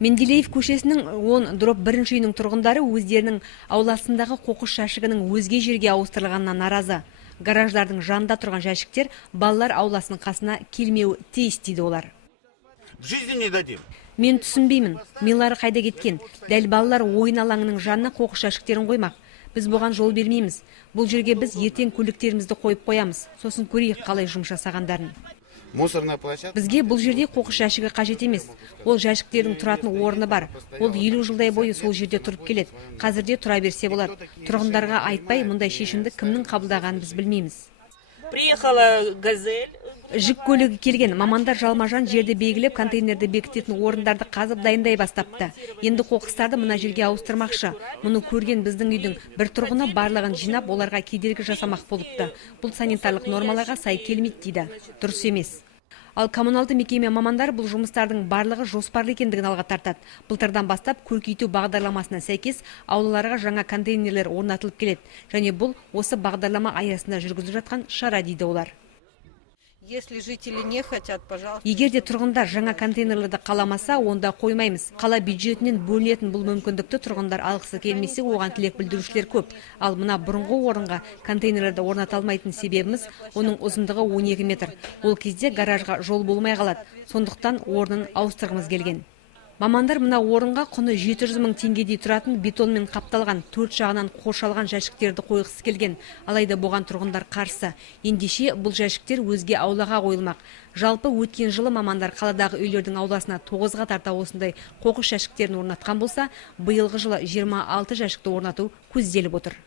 Менделеев көшесінің 10/1 үйінің тұрғындары өздерінің ауласындағы қоқыс жәшігінің өзге жерге ауыстырылғанына наразы. Гараждардың жанында тұрған жәшіктер балалар ауласының қасына келмеуі тиіс дейді олар. В жизни не дадим. Мен түсінбеймін, милары қайда кеткен? Дәл балалар ойын алаңының жанына қоқыс жәшіктерін қоймақ. Біз бұған жол бермейміз. Бұл жерге біз ертең көліктерімізді қойып қоямыз. Сосын көрейік қалай жұмыс жасағандарын. Мусорная площадка. Бізге бұл жерде қоқыс жәшігі қажет емес. Ол жәшіктердің тұратын орны бар. Ол 50 жылдай бойы сол жерде тұрып келеді. Қазірде тұра берсе болады. Тұрғындарға айтпай, мұндай шешімді кімнің қабылдағанын біз білмейміз. Приехала «Газель». Жүк көлігі келген, мамандар жалма-жан жерді белгілеп, контейнерді бекітетін орындарды қазып дайындай бастапты. Енді қоқыстарды мына жерге ауыстырмақшы. Мұны көрген біздің үйдің бір тұрғыны барлығын жинап, оларға кедергі жасамақ болыпты. Бұл санитарлық нормаларға сай келмейді дейді. Дұрыс емес. Ал коммуналды мекеме мамандар бұл жұмыстардың барлығы жоспарлы екендігін алға тартады. Былтырдан бастап көркейту бағдарламасына сәйкес аулаларға жаңа контейнерлер орнатылып келеді. Және бұл осы бағдарлама аясында жүргізіліп жатқан шара дейді олар. Если жители не хотят, пожалуйста. Егер де тұрғындар жаңа контейнерлерді қаламаса, онда қоймаймыз. Қала бюджетінен бөлінетін бұл мүмкіндікті тұрғындар алғысы келмесе, оған тілек білдірушілер көп. Ал мына бұрынғы орынға контейнерлерді орната алмайтын себебіміз оның ұзындығы 12 метр. Ол кезде гаражға жол болмай қалады. Сондықтан орнын ауыстырғымыз келген. Мамандар мына орынға құны 700 мың теңгедей тұратын бетонмен қапталған, төрт жағынан қоршалған жәшіктерді қойғысы келген. Алайда бұған тұрғындар қарсы. Ендеше бұл жәшіктер өзге аулаға қойылмақ. Жалпы өткен жылы мамандар қаладағы үйлердің ауласына 9-ға тарта осындай қоқыс жәшіктерін орнатқан болса, биылғы жылы 26 жәшікті орнату көзделіп отыр.